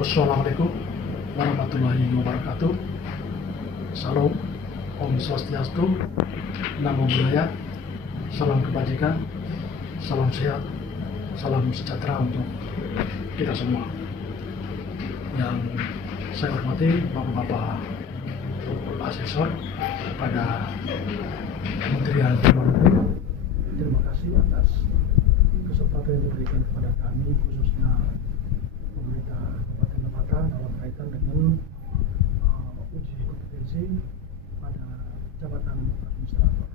Wassalamualaikum warahmatullahi wabarakatuh. Salam, Om Swastiastu, Namo Buddhaya, salam kebajikan, salam sehat, salam sejahtera untuk kita semua. Yang saya hormati Bapak-Bapak Asesor pada Kementerian Luar Negeri, terima kasih atas kesempatan yang diberikan kepada kami, khususnya pemerintah Kabupaten Lebata dalam kaitan dengan uji kompetensi pada jabatan administrator.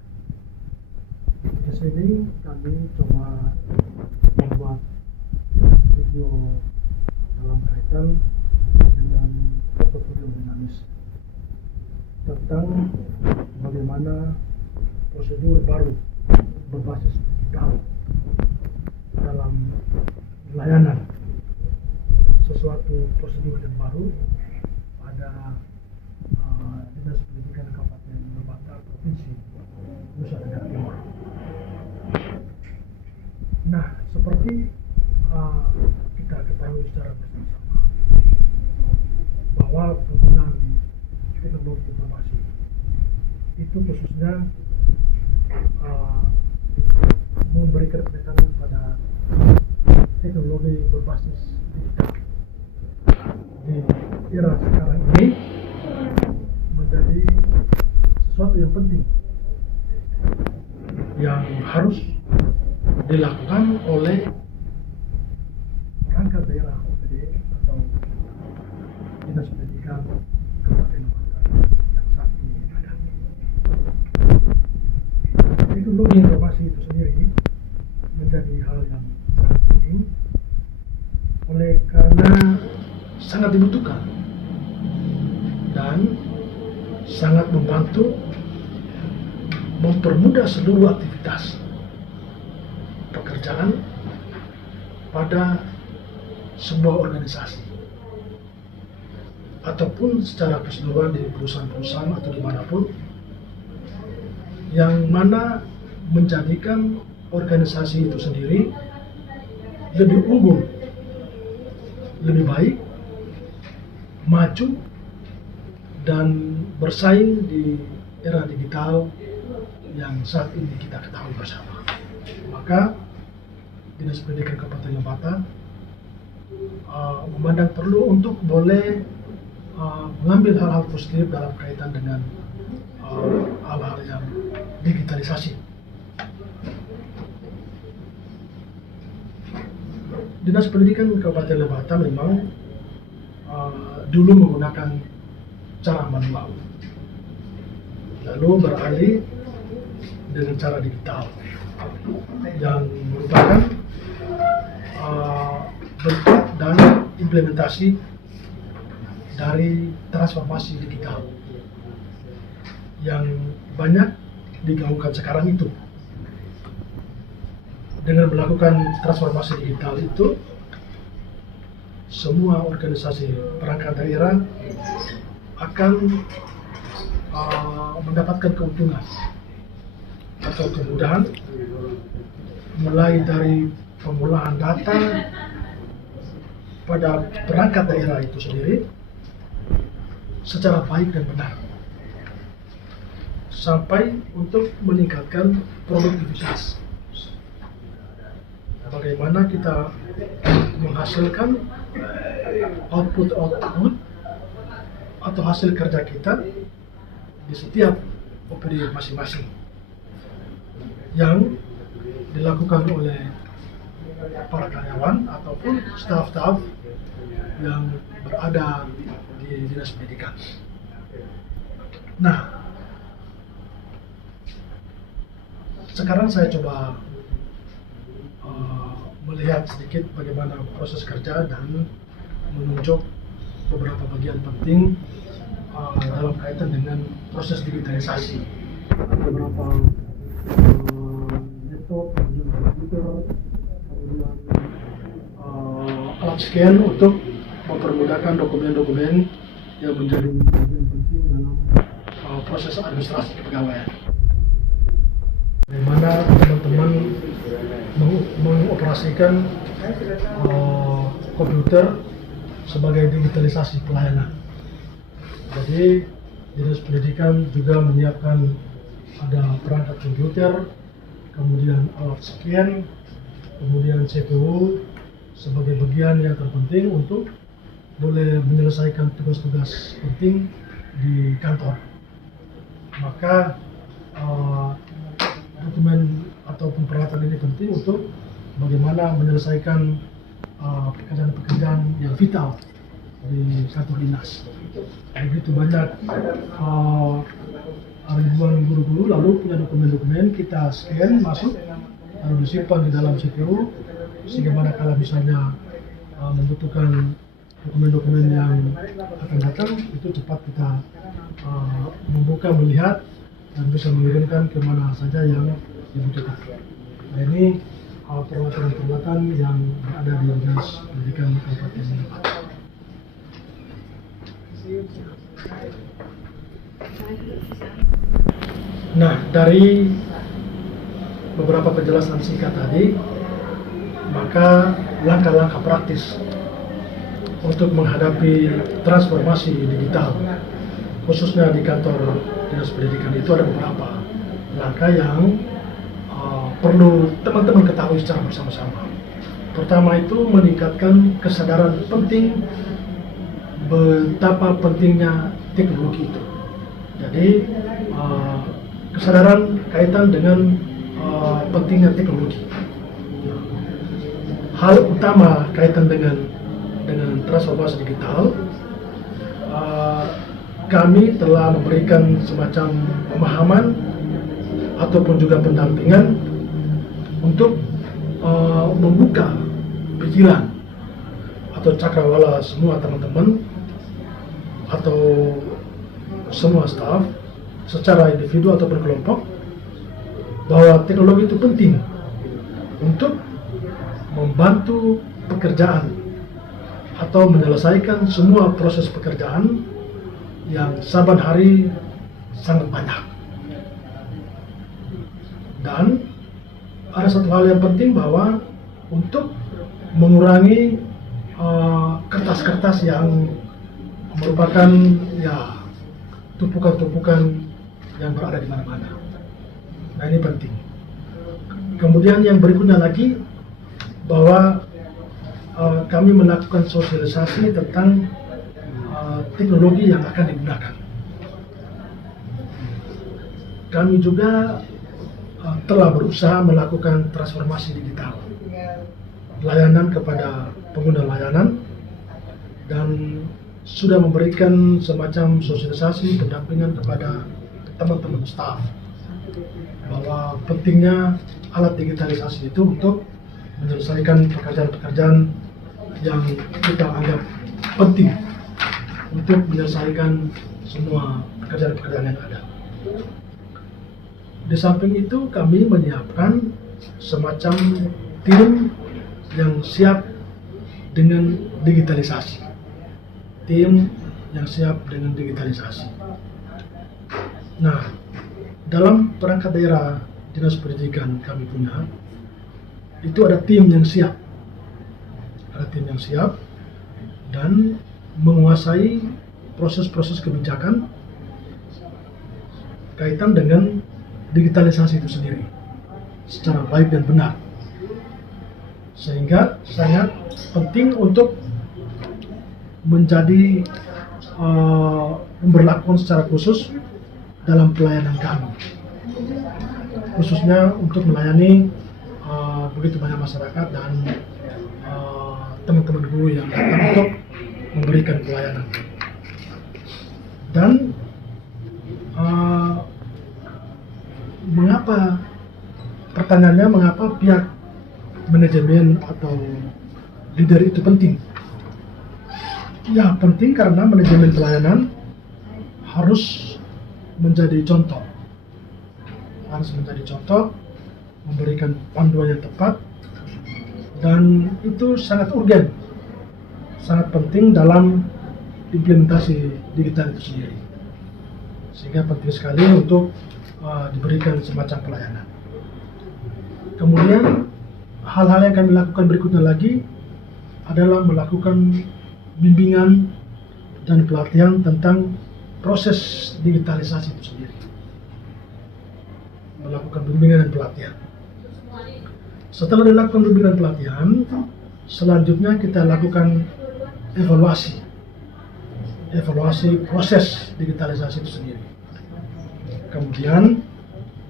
Di sini kami coba membuat video dalam kaitan dengan portofolio dinamis tentang bagaimana prosedur baru berbasis digital dalam layanan, sesuatu prosedur yang baru pada Dinas Pendidikan Kabupaten Lebata Provinsi Nusa Tenggara Timur. Nah, seperti kita ketahui secara bersama-sama bahwa penggunaan teknologi informasi itu khususnya memberikan penekanan pada teknologi berbasis digital di era sekarang ini menjadi sesuatu yang penting yang harus dilakukan oleh perangkat daerah OPD atau Dinas Pendidikan Kabupaten Lebata yang saat ini ada. Teknologi informasi itu sendiri menjadi hal yang sangat penting oleh karena sangat dibutuhkan dan sangat membantu mempermudah seluruh aktivitas pekerjaan pada sebuah organisasi ataupun secara keseluruhan di perusahaan-perusahaan atau dimanapun, yang mana menjadikan organisasi itu sendiri lebih unggul, lebih baik, maju, dan bersaing di era digital yang saat ini kita ketahui bersama. Maka Dinas Pendidikan Kabupaten Lebata memandang perlu untuk boleh mengambil hal-hal positif dalam kaitan dengan hal-hal yang digitalisasi. Dinas Pendidikan Kabupaten Lebata memang dulu menggunakan cara manual, lalu beralih dengan cara digital yang merupakan bentuk dan implementasi dari transformasi digital yang banyak digaungkan sekarang itu. Dengan melakukan transformasi digital itu, semua organisasi perangkat daerah akan mendapatkan keuntungan atau kemudahan, mulai dari pengolahan data pada perangkat daerah itu sendiri secara baik dan benar, sampai untuk meningkatkan produktivitas. Bagaimana kita menghasilkan output atau hasil kerja kita di setiap OPD masing-masing yang dilakukan oleh para karyawan ataupun staf-staf yang berada di Dinas Pendidikan. Nah, sekarang saya coba melihat sedikit bagaimana proses kerja dan menunjuk beberapa bagian penting dalam kaitan dengan proses digitalisasi. Beberapa laptop, komputer, kemudian alat scan untuk mempermudahkan dokumen-dokumen yang menjadi bagian penting dalam proses administrasi kepegawaian. Bagaimana teman-teman mengoperasikan komputer sebagai digitalisasi pelayanan. Jadi Dinas Pendidikan juga menyiapkan ada perangkat komputer, kemudian alat scan, kemudian CPU sebagai bagian yang terpenting untuk boleh menyelesaikan tugas-tugas penting di kantor. Maka dokumen ataupun peralatan ini penting untuk bagaimana menyelesaikan pekerjaan-pekerjaan yang vital di kantor dinas. Begitu banyak ribuan guru-guru, lalu punya dokumen-dokumen kita scan masuk, lalu disimpan di dalam CPU, sehingga manakala misalnya membutuhkan dokumen-dokumen yang akan datang, itu cepat kita membuka, melihat, dan bisa mengirimkan kemana saja yang dibutuhkan. Nah, ini peralatan-peralatan yang ada di Dinas Pendidikan Kabupaten Lebak. Nah, dari beberapa penjelasan singkat tadi, maka langkah-langkah praktis untuk menghadapi transformasi digital, khususnya di kantor Dinas Pendidikan, itu ada beberapa langkah yang perlu teman-teman ketahui secara bersama-sama. Pertama itu meningkatkan kesadaran penting betapa pentingnya teknologi itu. Jadi kesadaran kaitan dengan pentingnya teknologi. Hal utama kaitan dengan transformasi digital, kami telah memberikan semacam pemahaman ataupun juga pendampingan untuk membuka pikiran atau cakrawala semua teman-teman atau semua staf secara individu ataupun kelompok, bahwa teknologi itu penting untuk membantu pekerjaan atau menyelesaikan semua proses pekerjaan yang saban hari sangat banyak. Dan ada satu hal yang penting, bahwa untuk mengurangi kertas-kertas yang merupakan tumpukan-tumpukan yang berada di mana-mana. Nah, ini penting. Kemudian yang berikutnya lagi, bahwa kami melakukan sosialisasi tentang teknologi yang akan digunakan. Kami juga telah berusaha melakukan transformasi digital, layanan kepada pengguna layanan, dan sudah memberikan semacam sosialisasi pendampingan kepada teman-teman staf bahwa pentingnya alat digitalisasi itu untuk menyelesaikan pekerjaan-pekerjaan yang kita anggap penting untuk menyelesaikan semua pekerjaan-pekerjaan yang ada. Di samping itu, kami menyiapkan semacam tim yang siap dengan digitalisasi. Tim yang siap dengan digitalisasi. Nah, dalam perangkat daerah Dinas Pendidikan kami punya, itu ada tim yang siap. Ada tim yang siap dan menguasai proses-proses kebijakan kaitan dengan digitalisasi itu sendiri secara baik dan benar, sehingga sangat penting untuk menjadi pemberlakuan secara khusus dalam pelayanan kami, khususnya untuk melayani begitu banyak masyarakat dan teman-teman guru yang datang untuk memberikan pelayanan. Dan mengapa pihak manajemen atau leader itu penting? Ya, penting karena manajemen pelayanan harus menjadi contoh, memberikan panduan yang tepat, dan itu sangat urgen, sangat penting dalam implementasi digital itu sendiri, sehingga penting sekali untuk diberikan semacam pelayanan. Kemudian hal-hal yang kami lakukan berikutnya lagi adalah melakukan bimbingan dan pelatihan tentang proses digitalisasi itu sendiri. Melakukan bimbingan dan pelatihan. Setelah dilakukan bimbingan dan pelatihan, selanjutnya kita lakukan evaluasi proses digitalisasi itu sendiri. Kemudian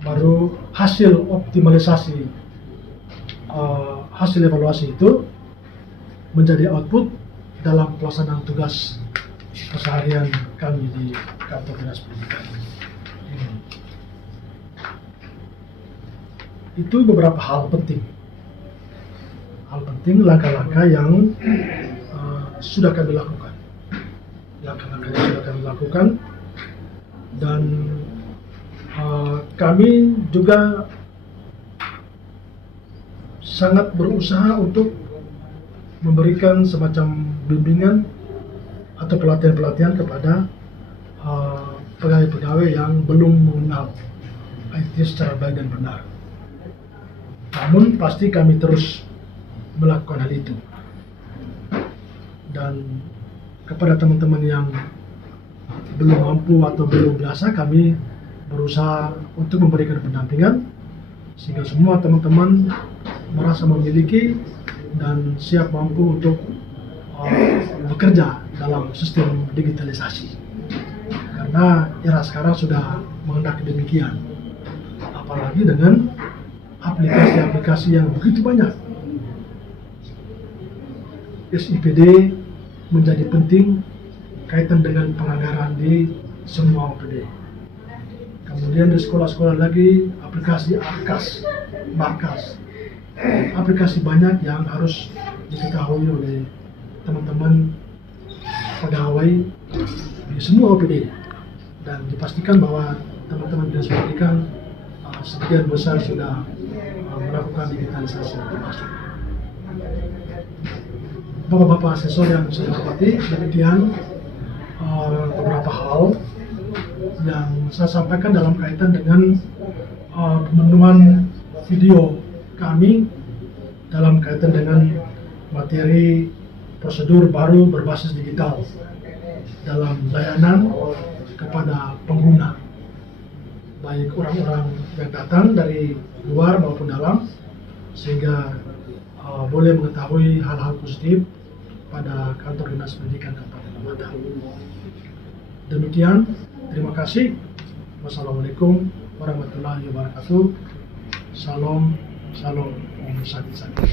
baru hasil optimalisasi hasil evaluasi itu menjadi output dalam pelaksanaan tugas keseharian kami di kantor dinas pendidikan. Itu beberapa hal penting langkah-langkah yang sudah kami lakukan. Dan kami juga sangat berusaha untuk memberikan semacam bimbingan atau pelatihan-pelatihan kepada pegawai-pegawai yang belum mengenal IT secara baik dan benar. Namun pasti kami terus melakukan hal itu. Dan kepada teman-teman yang belum mampu atau belum biasa, kami berusaha untuk memberikan pendampingan sehingga semua teman-teman merasa memiliki dan siap mampu untuk bekerja dalam sistem digitalisasi. Karena era sekarang sudah menghendaki demikian, apalagi dengan aplikasi-aplikasi yang begitu banyak. SIPD menjadi penting kaitan dengan penganggaran di semua OPD. Kemudian di sekolah-sekolah lagi aplikasi AKAS, Markas. Aplikasi banyak yang harus diketahui oleh teman-teman pegawai di semua OPD, dan dipastikan bahwa teman-teman dinas pendidikan sebagian besar sudah melakukan digitalisasi termasuk. Bapak-bapak asesor yang saya hormati, demikian beberapa hal yang saya sampaikan dalam kaitan dengan pemenuhan video kami dalam kaitan dengan materi prosedur baru berbasis digital dalam layanan kepada pengguna, baik orang-orang yang datang dari luar maupun dalam, sehingga boleh mengetahui hal-hal positif pada kantor dinas pendidikan Kabupaten Lebata. Demikian, terima kasih. Wassalamualaikum warahmatullahi wabarakatuh. Salam, Om Santi Santi.